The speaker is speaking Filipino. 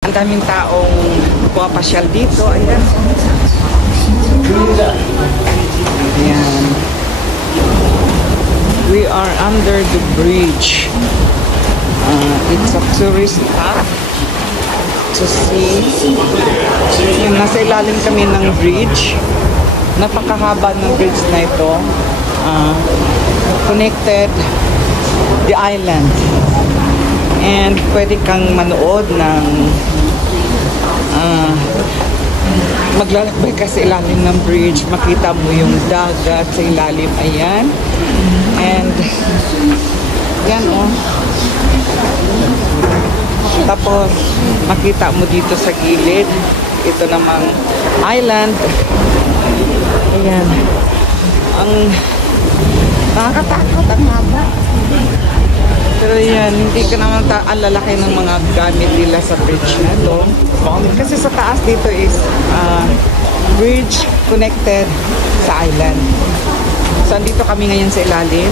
Ang daming taong pumapasyal dito. Ayan. Ayan. We are under the bridge. It's a tourist spot to see. Yung nasa ilalim kami ng bridge. Napakahaba ng bridge na ito. Connected the island. And pwede kang manood ng maglalakbay ka sa ilalim ng bridge, makita mo yung dagat sa ilalim. Ayan. And yan tapos makita mo dito sa gilid ito namang island. Ayan. Ang nakakatakot ang haba. Pero yan, hindi ka naman alalaki ng mga gamit nila sa bridge na to. Kasi sa taas dito is bridge connected sa island. So, andito kami ngayon sa ilalim.